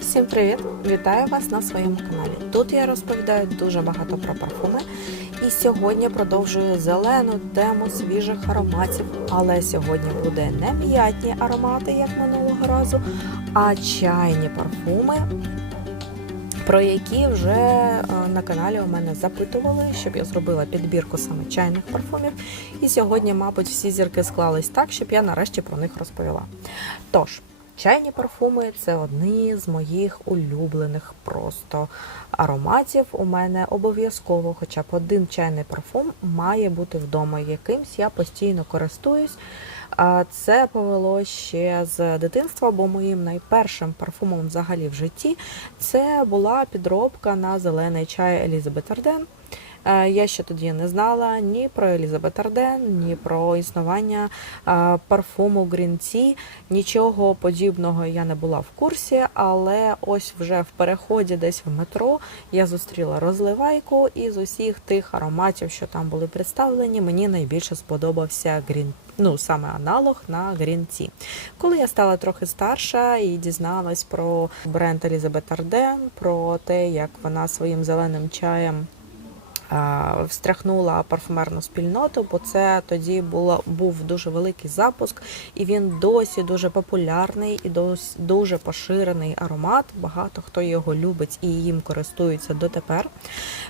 Всім привіт! Вітаю вас на своєму каналі. Тут я розповідаю дуже багато про парфуми. І сьогодні продовжую зелену тему свіжих ароматів. Але сьогодні буде не м'ятні аромати, як минулого разу, а чайні парфуми, про які вже е, на каналі у мене запитували, щоб я зробила підбірку саме чайних парфумів. І сьогодні, мабуть, всі зірки склались так, щоб я нарешті про них розповіла. Тож. Чайні парфуми це одні з моїх улюблених просто ароматів. У мене обов'язково, хоча б один чайний парфум має бути вдома. Якимсь я постійно користуюсь. Це повело ще з дитинства, бо моїм найпершим парфумом взагалі в житті це була підробка на зелений чай Елізабет Арден. Е, Я ще тоді не знала ні про Елізабет Арден, ні про існування е, парфуму Green Tea. Нічого подібного я не була в курсі, але ось вже в переході десь в метро я зустріла розливайку, і з усіх тих ароматів, що там були представлені, мені найбільше сподобався Green Ну, саме аналог на Green Tea. Коли я стала трохи старша і дізналась про бренд Елізабет Арден, про те, як вона своїм зеленим чаєм встряхнула парфумерну спільноту, бо це тоді було, був дуже великий запуск, і він досі дуже популярний і досі дуже поширений аромат. Багато хто його любить і їм користується дотепер.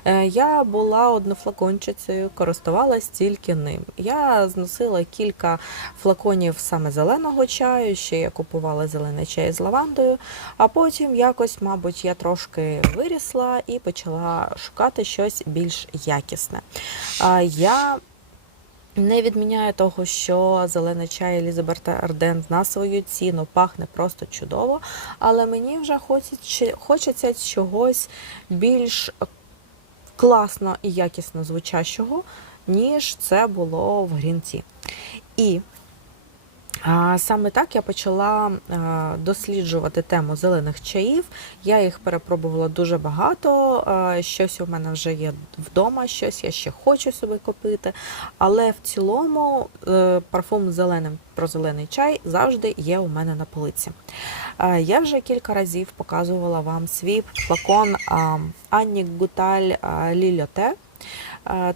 Е, я була однофлакончицею, користувалась тільки ним. Я зносила кілька флаконів саме зеленого чаю, ще я купувала зелений чай з лавандою, а потім якось, мабуть, я трошки вирісла і почала шукати щось більш якісне. Я не відміняю того, що зелений чай Елізаберта Арден на свою ціну пахне просто чудово, але мені вже хочеться чогось більш класно і якісно звучащого, ніж це було в грінці. І Саме так я почала досліджувати тему зелених чаїв. Я їх перепробувала дуже багато. Щось у мене вже є вдома, щось я ще хочу собі купити. Але в цілому е, парфум зеленим про зелений чай завжди є у мене на полиці. Я вже кілька разів показувала вам свій флакон Анні Гуталь Лільоте.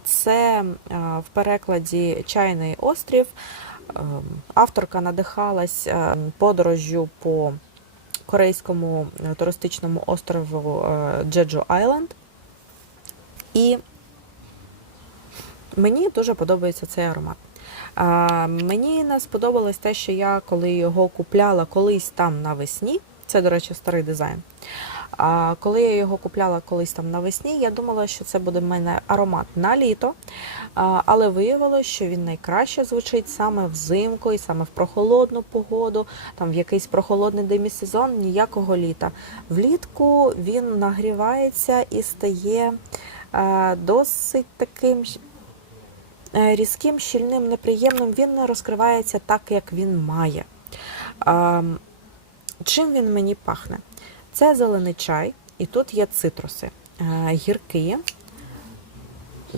Це в перекладі чайний острів. Ем, авторка надихалась е, подорожжю по корейському е, туристичному острову Джеджу Айленд. І мені дуже подобається цей аромат. Мені не сподобалось те, що я коли його купляла колись там навесні, це, до речі, старий дизайн. А коли я його купляла колись там навесні, я думала, що це буде в мене аромат на літо. Але виявилося, що він найкраще звучить саме взимку і саме в прохолодну погоду, там в якийсь прохолодний демісезон, ніякого літа. Влітку він нагрівається і стає досить таким. Різким, щільним, неприємним, він не розкривається так, як він має. Чим він мені пахне? Це зелений чай, і тут є цитруси. Гіркі,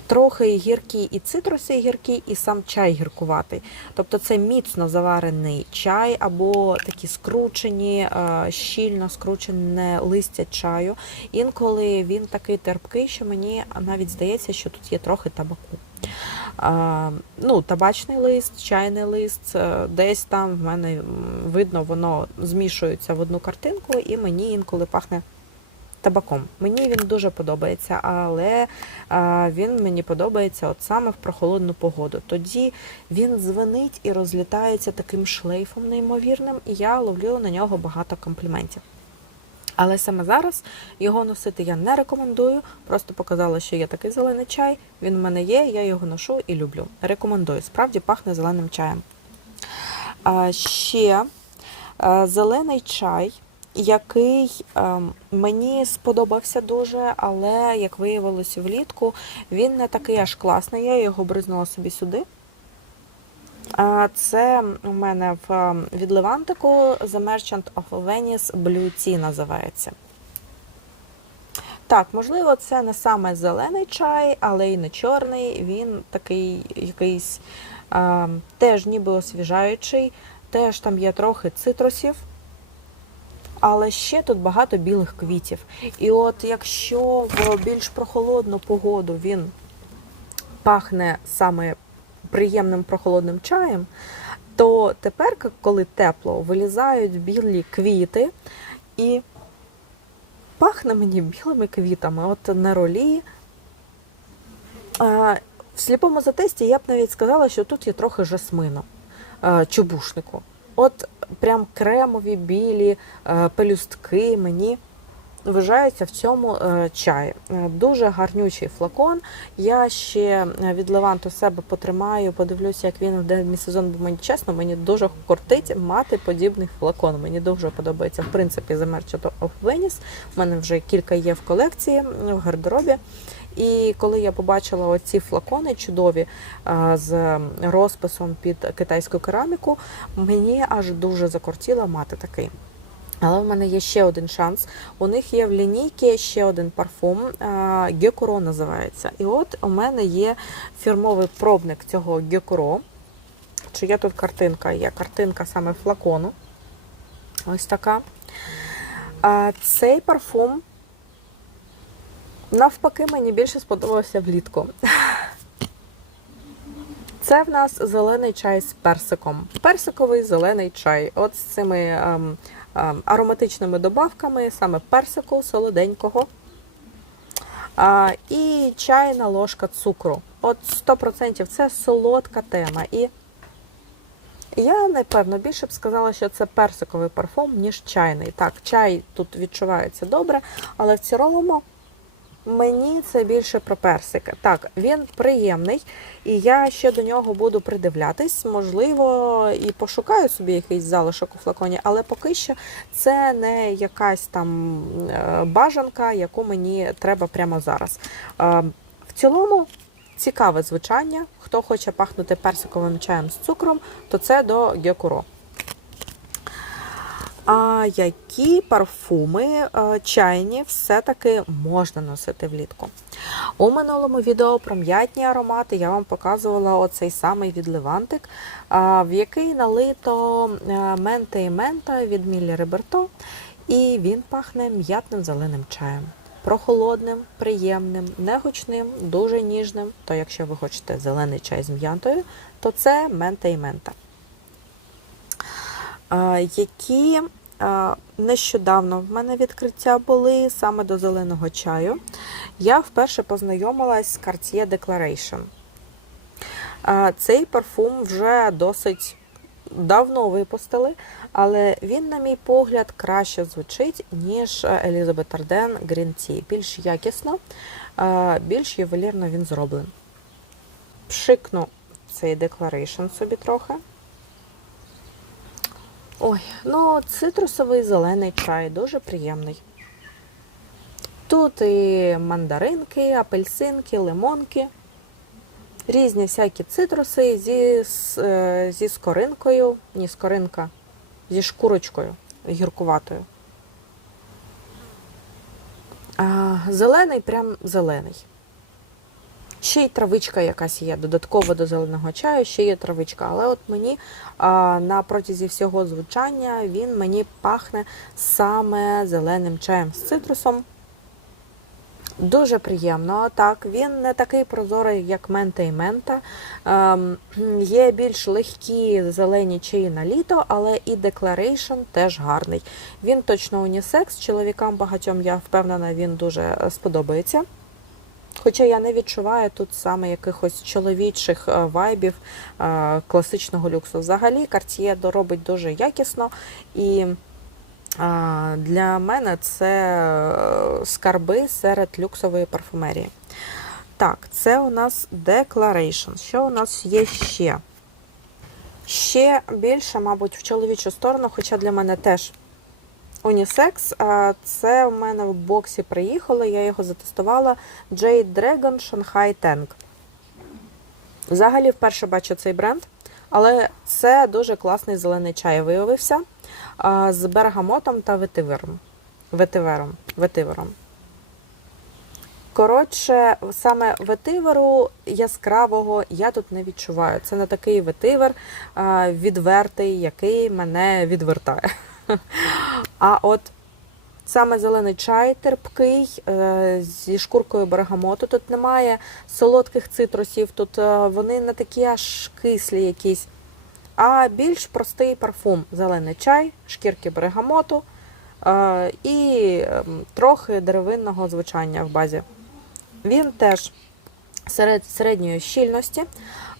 трохи гіркі і цитруси гіркі, і сам чай гіркуватий. Тобто це міцно заварений чай, або такі скручені, щільно скручене листя чаю. Інколи він такий терпкий, що мені навіть здається, що тут є трохи табаку. Ну, Табачний лист, чайний лист, е, десь там в мене видно, воно змішується в одну картинку, і мені інколи пахне табаком. Мені він дуже подобається, але він мені подобається от саме в прохолодну погоду. Тоді він звенить і розлітається таким шлейфом неймовірним, і я ловлю на нього багато компліментів. Але саме зараз його носити я не рекомендую. Просто показала, що є такий зелений чай. Він в мене є, я його ношу і люблю. Рекомендую, справді пахне зеленим чаєм. А Ще зелений чай, який мені сподобався дуже, але, як виявилося влітку, він не такий аж класний. Я його бризнула собі сюди. Це у мене в від Левантику The Merchant of Venice Blue Tea називається. Так, можливо, це не саме зелений чай, але й не чорний. Він такий якийсь а, теж ніби освіжаючий, теж там є трохи цитрусів. Але ще тут багато білих квітів. І от якщо в більш прохолодну погоду він пахне саме приємним прохолодним чаєм, то тепер, коли тепло, вилізають білі квіти і пахне мені білими квітами. От на ролі. В сліпому затесті я б навіть сказала, що тут є трохи жасмину чубушнику. От прям кремові білі е, пелюстки мені вважаються в цьому е, чаї. Е, Дуже гарнючий флакон. Я ще е, від Леванту себе потримаю, подивлюся, як він в денний сезон, бо мені чесно, мені дуже кортить мати подібний флакон. Мені дуже подобається, в принципі, Merchant of. У мене вже кілька є в колекції в гардеробі. І коли я побачила оці флакони чудові з розписом під китайську кераміку, мені аж дуже закортіло мати такий. Але в мене є ще один шанс. У них є в лінійці ще один парфум, Гекуро називається. І от у мене є фірмовий пробник цього Гекуро. Чи є тут картинка? Є картинка саме флакону. Ось така. Цей парфум навпаки мені більше сподобався влітку. Це в нас зелений чай з персиком. Персиковий зелений чай. От з цими ем, ароматичними добавками, саме персику, солоденького. І чайна ложка цукру. От 100% це солодка тема. І я, напевно, більше б сказала, що це персиковий парфум, ніж чайний. Так, чай тут відчувається добре, але в цілому мені це більше про персики. Так, він приємний, і я ще до нього буду придивлятись. Можливо, і пошукаю собі якийсь залишок у флаконі, але поки що це не якась там е, бажанка, яку мені треба прямо зараз. Е, В цілому. Цікаве звучання. Хто хоче пахнути персиковим чаєм з цукром, то це до Гекуро. А які парфуми е, чайні все-таки можна носити влітку? У минулому відео про м'ятні аромати я вам показувала оцей самий відливантик, е, в який налито е, менте і мента від Міллі Риберто, і він пахне м'ятним зеленим чаєм. Прохолодним, приємним, негучним, дуже ніжним. То якщо ви хочете зелений чай з м'ятою, то це мента і мента. Які нещодавно в мене відкриття були саме до зеленого чаю. Я вперше познайомилась з Cartier Declaration. Цей парфум вже досить давно випустили, але він, на мій погляд, краще звучить, ніж Елізабет Арден Green Tea. Більш якісно, більш ювелірно він зроблений. Пшикну цей Declaration собі трохи. Ой, ну цитрусовий зелений чай, дуже приємний. Тут і мандаринки, апельсинки, лимонки, різні всякі цитруси зі, зі скоринкою, ні, скоринка, зі шкурочкою гіркуватою. А, Зелений, прям зелений. Ще й травичка якась є, додатково до зеленого чаю, ще є травичка. Але от мені а, на протязі всього звучання він мені пахне саме зеленим чаєм з цитрусом. Дуже приємно. Так, він не такий прозорий, як мента і мента. Ем, Є більш легкі зелені чаї на літо, але і Declaration теж гарний. Він точно унісекс. Чоловікам багатьом, я впевнена, він дуже сподобається. Хоча я не відчуваю тут саме якихось чоловічих е, вайбів е, класичного люксу. Взагалі, Cartier доробить дуже якісно, і е, для мене це скарби серед люксової парфумерії. Так, це у нас Declaration. Що у нас є ще? Ще більше, мабуть, в чоловічу сторону, хоча для мене теж Унісекс. Це у мене в боксі приїхало, я його затестувала. Jade Dragon Shanghai Tank. Взагалі, вперше бачу цей бренд, але це дуже класний зелений чай виявився з бергамотом та ветивером. Ветивером. Ветивером. Коротше, саме ветиверу яскравого я тут не відчуваю. Це не такий ветивер відвертий, який мене відвертає. А от Саме зелений чай терпкий е, зі шкуркою бергамоту. Тут немає солодких цитрусів, тут е, вони не такі аж кислі якісь, а більш простий парфум. Зелений чай, шкірки бергамоту е, і ем, трохи деревинного звучання в базі. Він теж серед середньої щільності.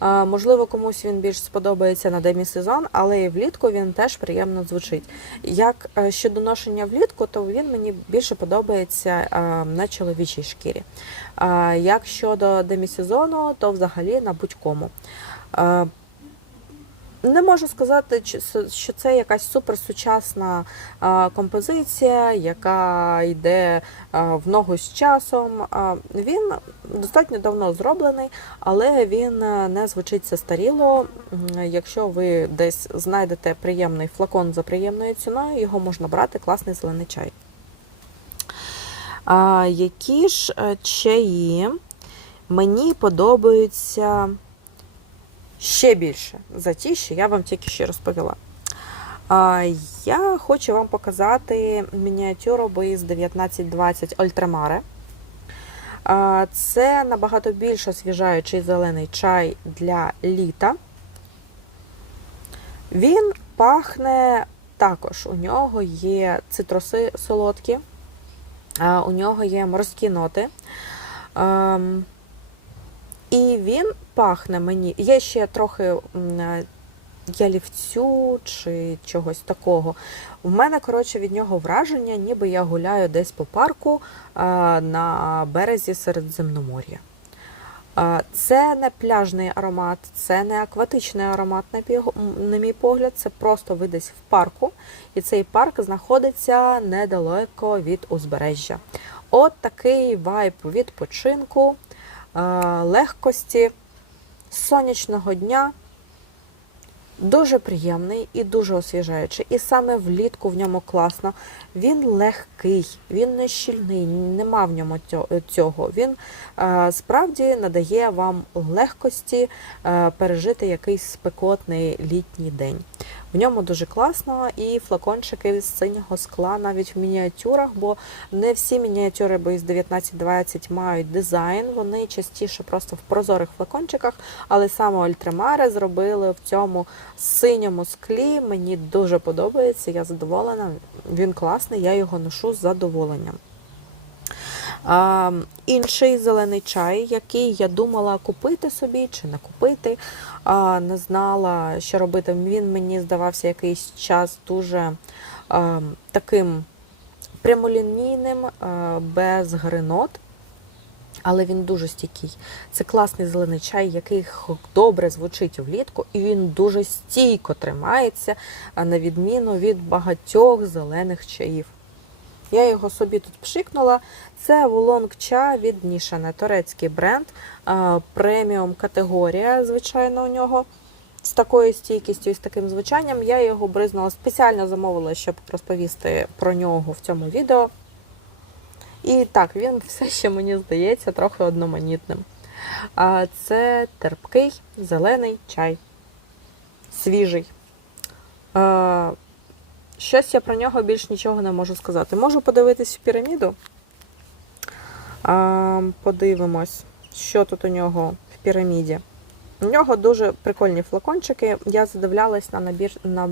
Е, Можливо, комусь він більш сподобається на демі-сезон, але і влітку він теж приємно звучить. Як е, щодо ношення влітку, то він мені більше подобається е, на чоловічій шкірі. Е, Як щодо демі-сезону, то взагалі на будь-кому. Не можу сказати, що це якась суперсучасна композиція, яка йде в ногу з часом. Він достатньо давно зроблений, але він е, не звучить застаріло. Якщо ви десь знайдете приємний флакон за приємною ціною, його можна брати, класний зелений чай. Які ж е, чаї мені подобаються ще більше за ті, що я вам тільки що розповіла. Я хочу вам показати мініатюру Боїз 1920 Ультрамаре. Це набагато більш освіжаючий зелений чай для літа. Він пахне також. У нього є цитруси солодкі, у нього є морські ноти. І він пахне мені. Є ще трохи е, ялівцю чи чогось такого. У мене, коротше, від нього враження, ніби я гуляю десь по парку е, на березі Середземномор'я. Е, Це не пляжний аромат, це не акватичний аромат, на мій погляд, це просто ви десь в парку, і цей парк знаходиться недалеко від узбережжя. От такий вайб відпочинку, легкості, сонячного дня. Дуже приємний і дуже освіжаючий. І саме влітку в ньому класно. Він легкий, він не щільний, нема в ньому цього. Він е, справді надає вам легкості е, пережити якийсь спекотний літній день. В ньому дуже класно, і флакончики з синього скла навіть в мініатюрах, бо не всі мініатюри бо із 1920 мають дизайн, вони частіше просто в прозорих флакончиках, але саме Ультрамаре зробили в цьому синьому склі. Мені дуже подобається, я задоволена. Він класний, я його ношу з задоволенням. А, інший зелений чай, який я думала купити собі чи не купити, а, не знала, що робити. Він мені здавався якийсь час дуже а, таким прямолінійним, а, без гринот. Але він дуже стійкий. Це класний зелений чай, який добре звучить влітку, і він дуже стійко тримається, на відміну від багатьох зелених чаїв. Я його собі тут пшикнула. Це Вулонг Ча від Нішане, турецький бренд, преміум категорія, звичайно, у нього. З такою стійкістю і з таким звучанням я його бризнула спеціально замовила, щоб розповісти про нього в цьому відео. І так, він все ще мені здається трохи одноманітним. А це терпкий зелений чай. Свіжий. Щось я про нього більш нічого не можу сказати. Можу подивитись в піраміду. А, Подивимось, що тут у нього в піраміді. У нього дуже прикольні флакончики. Я задивлялась на набір, на,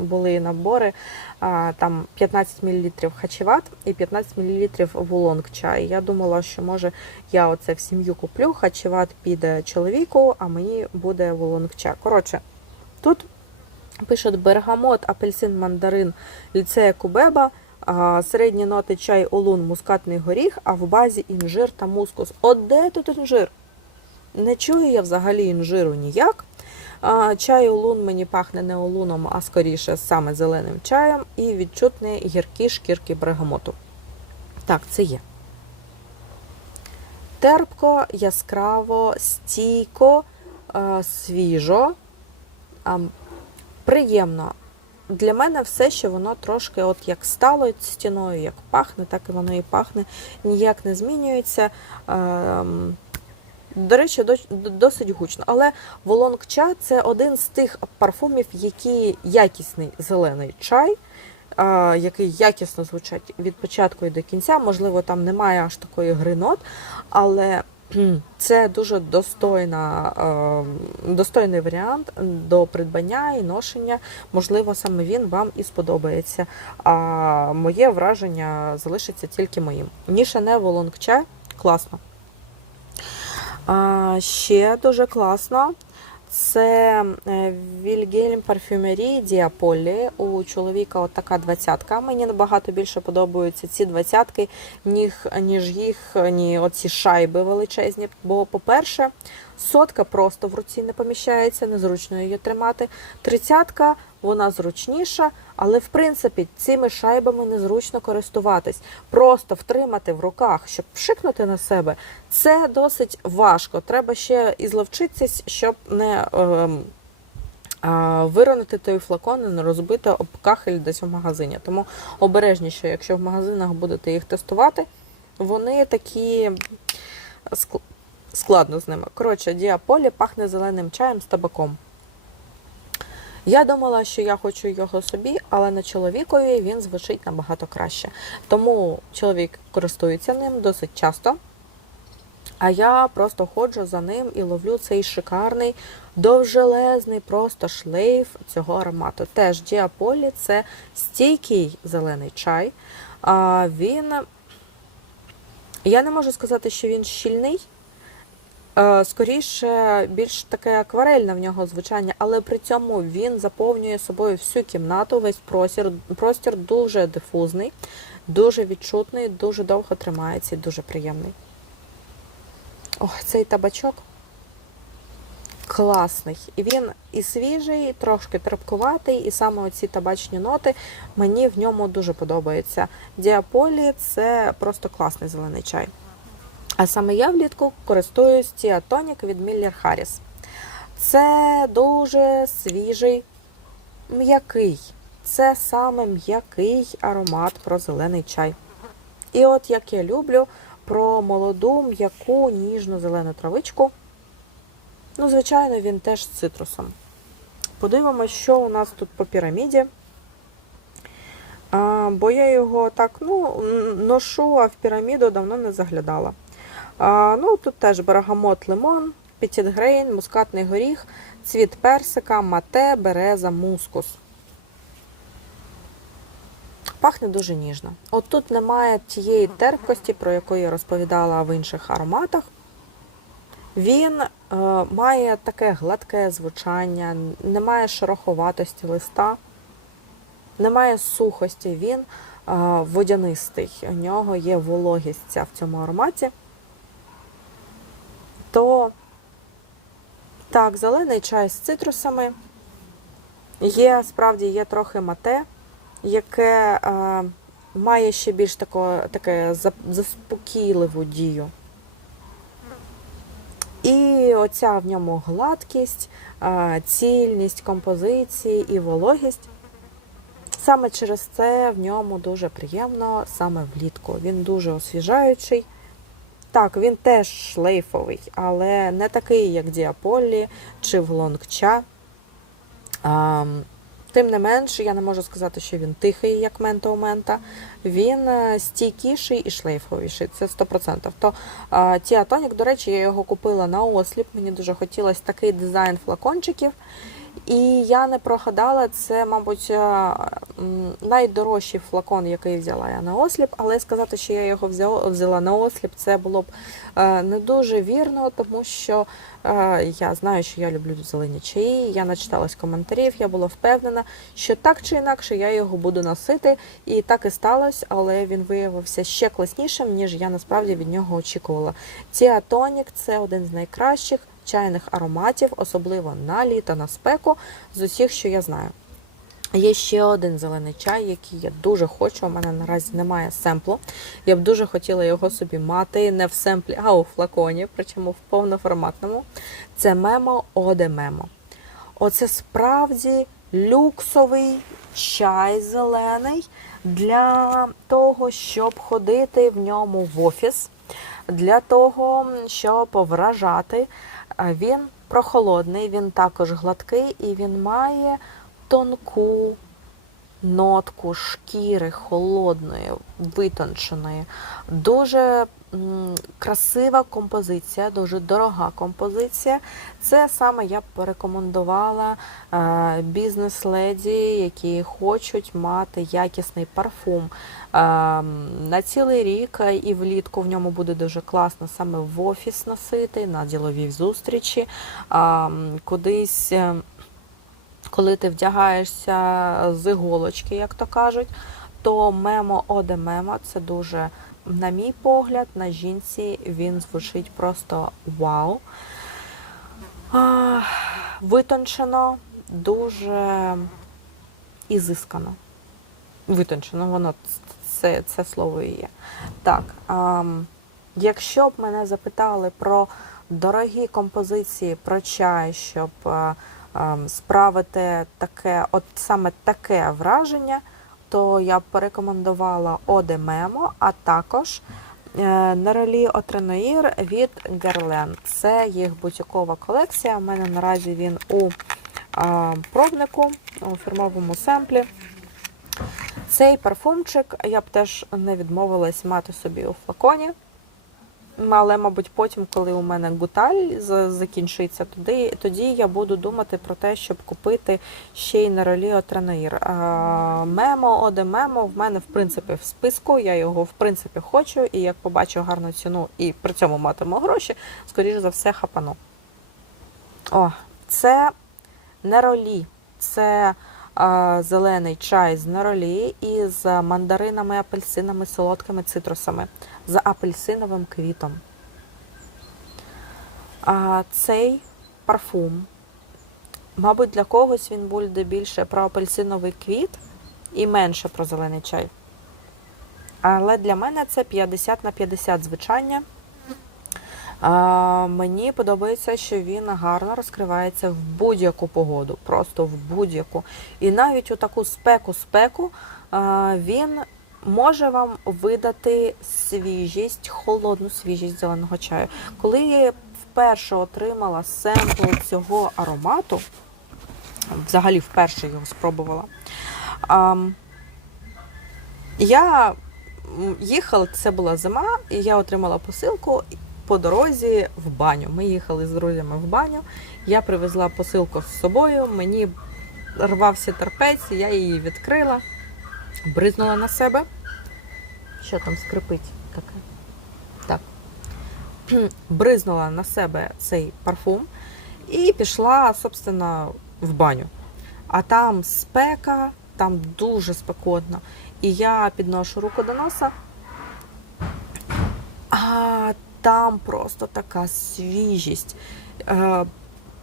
були набори, а, там 15 мл хачеват і 15 мл вулонг чай. Я думала, що може я оце в сім'ю куплю, хачеват піде чоловіку, а мені буде вулонг чай. Коротше, тут пишуть бергамот, апельсин, мандарин, ліцея кубеба, середні ноти чай, олун, мускатний горіх, а в базі інжир та мускус. От де тут інжир? Не чую я взагалі інжиру ніяк. Чай олун мені пахне не олуном, а скоріше саме зеленим чаєм, і відчутні гіркі шкірки бергамоту. Так, це є. Терпко, яскраво, стійко, свіжо, приємно. Для мене все, що воно трошки, от як стало стіною, як пахне, так і воно і пахне, ніяк не змінюється. Ем, До речі, досить гучно. Але Волонг Ча це один з тих парфумів, які якісний зелений чай, який якісно звучать від початку і до кінця. Можливо, там немає аж такої гри нот, але це дуже достойна, е, достойний варіант до придбання і ношення. Можливо, саме він вам і сподобається. А моє враження залишиться тільки моїм. Ніша не волонгча, класно. Ще дуже класно. Це е, Вільгельм парфюмерії Діаполі. У чоловіка от така двадцятка. Мені набагато більше подобаються ці двадцятки, ніж їх ні оці шайби величезні. Бо, по-перше, сотка просто в руці не поміщається, незручно її тримати. Тридцятка вона зручніша, але в принципі цими шайбами незручно користуватись. Просто втримати в руках, щоб пшикнути на себе, це досить важко. Треба ще і зловчитись, щоб не ем, а, виронити той флакон і не розбити об кахель десь у магазині. Тому обережніше, якщо в магазинах будете їх тестувати, вони такі складно з ними. Коротше, діаполі пахне зеленим чаєм з табаком. Я думала, що я хочу його собі, але на чоловікові він звучить набагато краще. Тому чоловік користується ним досить часто. А я просто ходжу за ним і ловлю цей шикарний, довжелезний просто шлейф цього аромату. Теж Діаполі це стійкий зелений чай. А він. Я не можу сказати, що він щільний. Е, Скоріше, більш таке акварельне в нього звучання, але при цьому він заповнює собою всю кімнату, весь простір. Простір дуже дифузний, дуже відчутний, дуже довго тримається дуже приємний. Ох, цей табачок класний. І він і свіжий, і трошки терпкуватий, і саме оці табачні ноти мені в ньому дуже подобаються. Діаполі це просто класний зелений чай. А саме я влітку користуюсь Тіатонік від Міллер Харріс. Це дуже свіжий, м'який. Це саме м'який аромат про зелений чай. І от як я люблю про молоду, м'яку, ніжну зелену травичку. Ну, звичайно, він теж з цитрусом. Подивимось, що у нас тут по піраміді. А, бо я його так ну, ношу, а в піраміду давно не заглядала. А, ну, Тут теж берегамот лимон, пітітгрейн, мускатний горіх, цвіт персика, мате, береза, мускус. Пахне дуже ніжно. От тут немає тієї терпкості, про яку я розповідала в інших ароматах. Він е, має таке гладке звучання, немає шероховатості листа, немає сухості, він е, водянистий. У нього є вологість в цьому ароматі. То так, зелений чай з цитрусами. Є, справді, є трохи мате, яке е, має ще більш тако, таке заспокійливу дію. І оця в ньому гладкість, е, цільність композиції і вологість. Саме через це в ньому дуже приємно саме влітку. Він дуже освіжаючий. Так, він теж шлейфовий, але не такий, як Діаполі чи Влонгча. Тим не менш, я не можу сказати, що він тихий, як мента у мента. Він е, стійкіший і шлейфовіший, це 100%. То Тіатонік, до речі, я його купила на осліп. Мені дуже хотілося такий дизайн флакончиків. І я не прогадала, це, мабуть, е, найдорожчий флакон, який взяла я на осліп, але сказати, що я його взяла, взяла на осліп, це було б е, не дуже вірно, тому що е, я знаю, що я люблю зелені чаї, я начиталась коментарів, я була впевнена, що так чи інакше я його буду носити. І так і сталося, але він виявився ще класнішим, ніж я насправді від нього очікувала. Тіатонік це один з найкращих чайних ароматів, особливо на літо, на спеку, з усіх, що я знаю. Є ще один зелений чай, який я дуже хочу. У мене наразі немає семплу. Я б дуже хотіла його собі мати не в семплі, а у флаконі, причому в повноформатному. Це Мемо Оде Мемо. Оце справді люксовий чай зелений для того, щоб ходити в ньому в офіс, для того, щоб вражати. Він прохолодний, він також гладкий і він має тонку, нотку шкіри холодної, витонченої. Дуже красива композиція, дуже дорога композиція. Це саме я б порекомендувала е, бізнес-леді, які хочуть мати якісний парфум. Е, на цілий рік і влітку в ньому буде дуже класно саме в офіс носити, на діловій зустрічі, кудись. е, коли ти вдягаєшся з іголочки, як то кажуть, то мемо оде мемо це дуже, на мій погляд, на жінці він звучить просто вау. Витончено, дуже ізискано. Витончено, воно це, це слово і є. Так, а, якщо б мене запитали про дорогі композиції про чай, щоб а, справити таке, от саме таке враження, то я б порекомендувала Оде Мемо, а також е, Неролі Отреноїр від Герлен. Це їх бутікова колекція. У мене наразі він у пробнику, у фірмовому семплі. Цей парфумчик я б теж не відмовилась мати собі у флаконі. Але, мабуть, потім, коли у мене гуталь закінчиться, тоді, тоді я буду думати про те, щоб купити ще й Неролі Отреноїр. Мемо, Оде Мемо в мене, в принципі, в списку. Я його, в принципі, хочу, і як побачу гарну ціну і при цьому матиму гроші, скоріш за все, хапану. О, це Неролі. Це зелений чай з неролі із мандаринами, апельсинами, солодкими цитрусами з апельсиновим квітом. А цей парфум, мабуть, для когось він буде більше про апельсиновий квіт і менше про зелений чай. Але для мене це 50 на 50 звичання. А, мені подобається, що він гарно розкривається в будь-яку погоду, просто в будь-яку. І навіть у таку спеку-спеку він може вам видати свіжість, холодну свіжість зеленого чаю. Коли я вперше отримала семпл цього аромату, взагалі вперше його спробувала. Я їхала, це була зима, і я отримала посилку по дорозі в баню. Ми їхали з друзями в баню. Я привезла посилку з собою, мені рвався терпець, я її відкрила, бризнула на себе. Що там скрипить таке? Так. Бризнула на себе цей парфум і пішла, собственно, в баню. А там спека, там дуже спекотно. І я підношу руку до носа, а там просто така свіжість, е,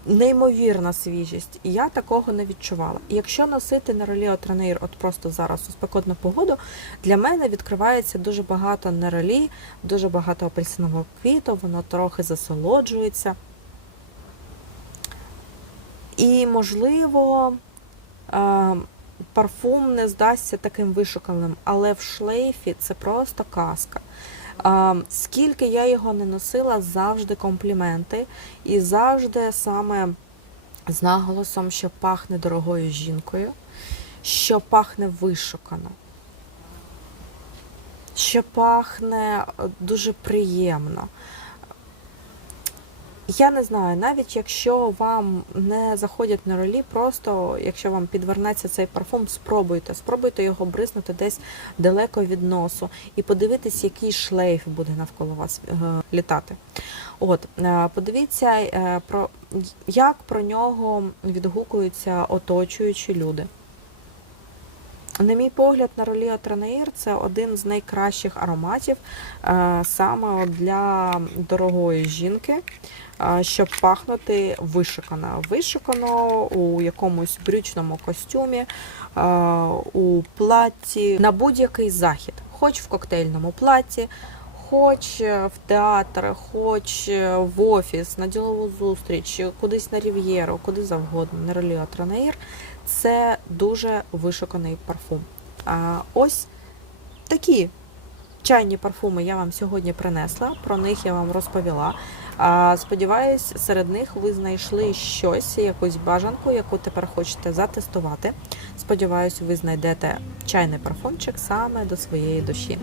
неймовірна свіжість. І я такого не відчувала. І якщо носити неролі Тренейр от просто зараз у спекотну погоду, для мене відкривається дуже багато неролі, дуже багато апельсинового квіту, воно трохи засолоджується. І, можливо, е, парфум не здасться таким вишуканим, але в шлейфі це просто казка. Скільки я його не носила, завжди компліменти. І завжди саме з наголосом, що пахне дорогою жінкою, що пахне вишукано, що пахне е, дуже приємно. Я не знаю, навіть якщо вам не заходять на ролі, просто якщо вам підвернеться цей парфум, спробуйте. Спробуйте його бризнути десь далеко від носу і подивитись, який шлейф буде навколо вас е, літати. От, е, подивіться, е, про як про нього відгукуються оточуючі люди. На мій погляд, на ролі Атранеїр це один з найкращих ароматів е, саме для дорогої жінки, е, щоб пахнути вишикано. Вишикано у якомусь брючному костюмі, е, у платті на будь-який захід, хоч в коктейльному платі. Хоч в театр, хоч в офіс, на ділову зустріч, кудись на рів'єру, куди завгодно, на ролі Атранеїр це дуже вишуканий парфум. А ось такі чайні парфуми я вам сьогодні принесла, про них я вам розповіла. Сподіваюсь, серед них ви знайшли щось, якусь бажанку, яку тепер хочете затестувати. Сподіваюсь, ви знайдете чайний парфумчик саме до своєї душі.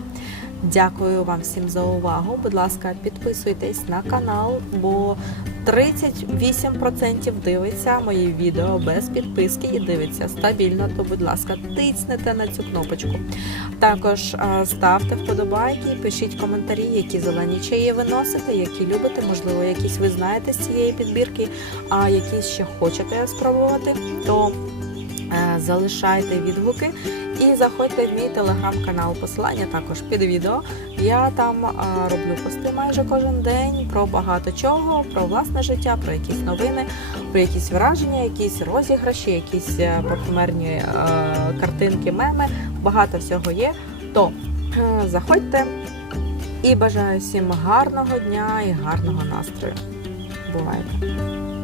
Дякую вам всім за увагу. Будь ласка, підписуйтесь на канал, бо 38% дивиться мої відео без підписки і дивиться стабільно. То, будь ласка, тицнете на цю кнопочку. Також ставте вподобайки, пишіть коментарі, які зелені чаї ви носите, які любите, можливо, якісь ви знаєте з цієї підбірки, а якісь ще хочете спробувати, то е, залишайте відгуки і заходьте в мій телеграм-канал. Посилання також під відео. Я там роблю пости майже кожен день про багато чого, про власне життя, про якісь новини, про якісь враження, якісь розіграші, якісь е, парфумерні е, картинки, меми. Багато всього є. То е, заходьте і бажаю всім гарного дня і гарного настрою. Бувайте!